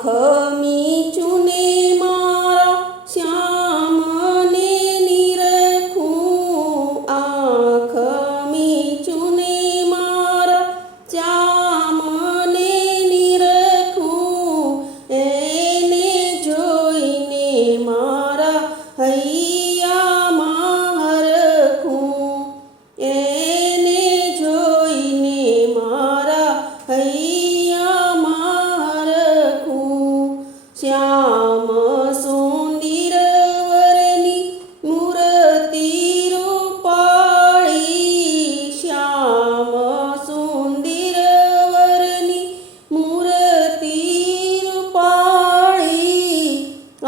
આંખ મીચુને મારા શ્યામને નિરખું, આંખ મીચુને મારા શ્યામને નિરખું, એને જોઈને મારા હૈયામાં હરખું, એને જોઈને મારા હૈયામાં હરખું. શ્યામ સુંદર વરની મૂર્તિ રૂપાળી, શ્યામ સુંદર વરની મૂર્તિ રૂપાળી,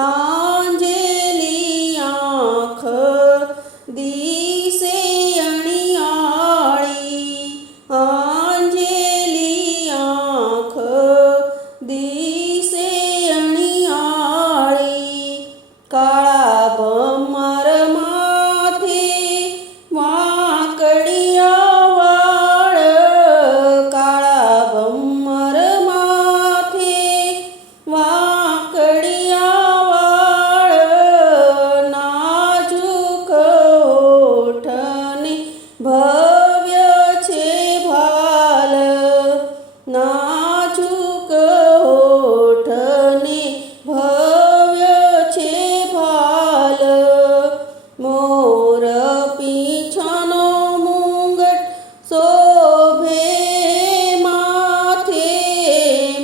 આંજેલી આંખ દિશે અણિયાળી, આંજેલી આંખ દિશે અણિયાળી. કાળા ભમર માથે વાંકડિયા વાળ, કાળા ભમર માથે વાંકડિયા વાળ, નાજુક ઓઠને ભવ્ય છે ભાલ, નાજુક ઓઠને ભવ્ય છે ભાલ. મોર પીંછાનો મુંગટ શોભે માથે,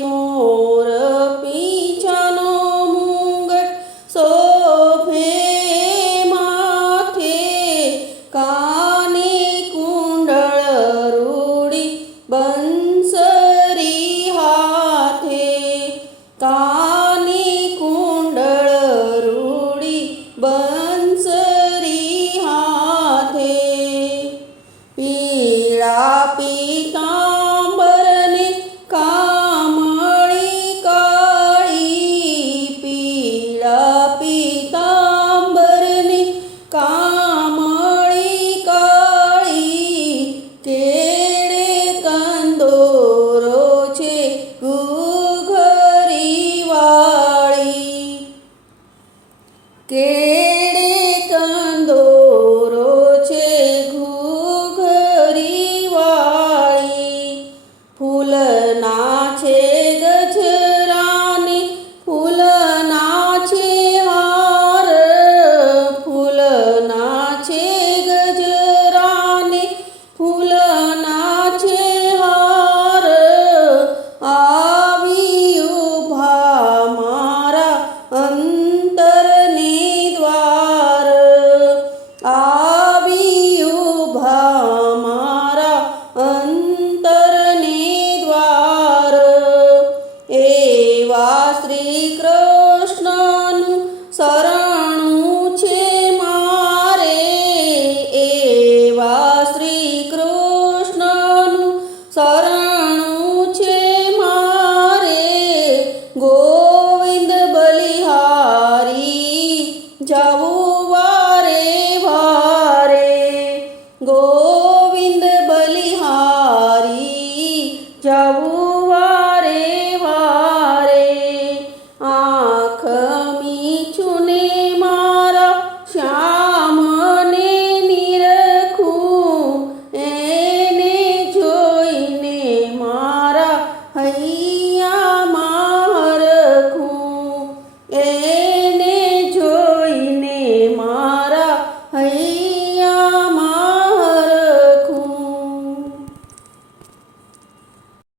મોર પીંછાનો મુંગટ શોભે માથે, કાને કુંડળ રૂડી બંસરી હાથે, કાને કુંડળ રૂડી બંસરી હાથે. પીળા પીતાંબરને કામળી કાળી, પીળા પીતાંબરને કામળી કાળી, કેળે કંદોરો છે ઘૂઘરી વાળી, કેળે કંદોરો છે ઘૂઘરી વાળી. ફૂલના છે ગજરા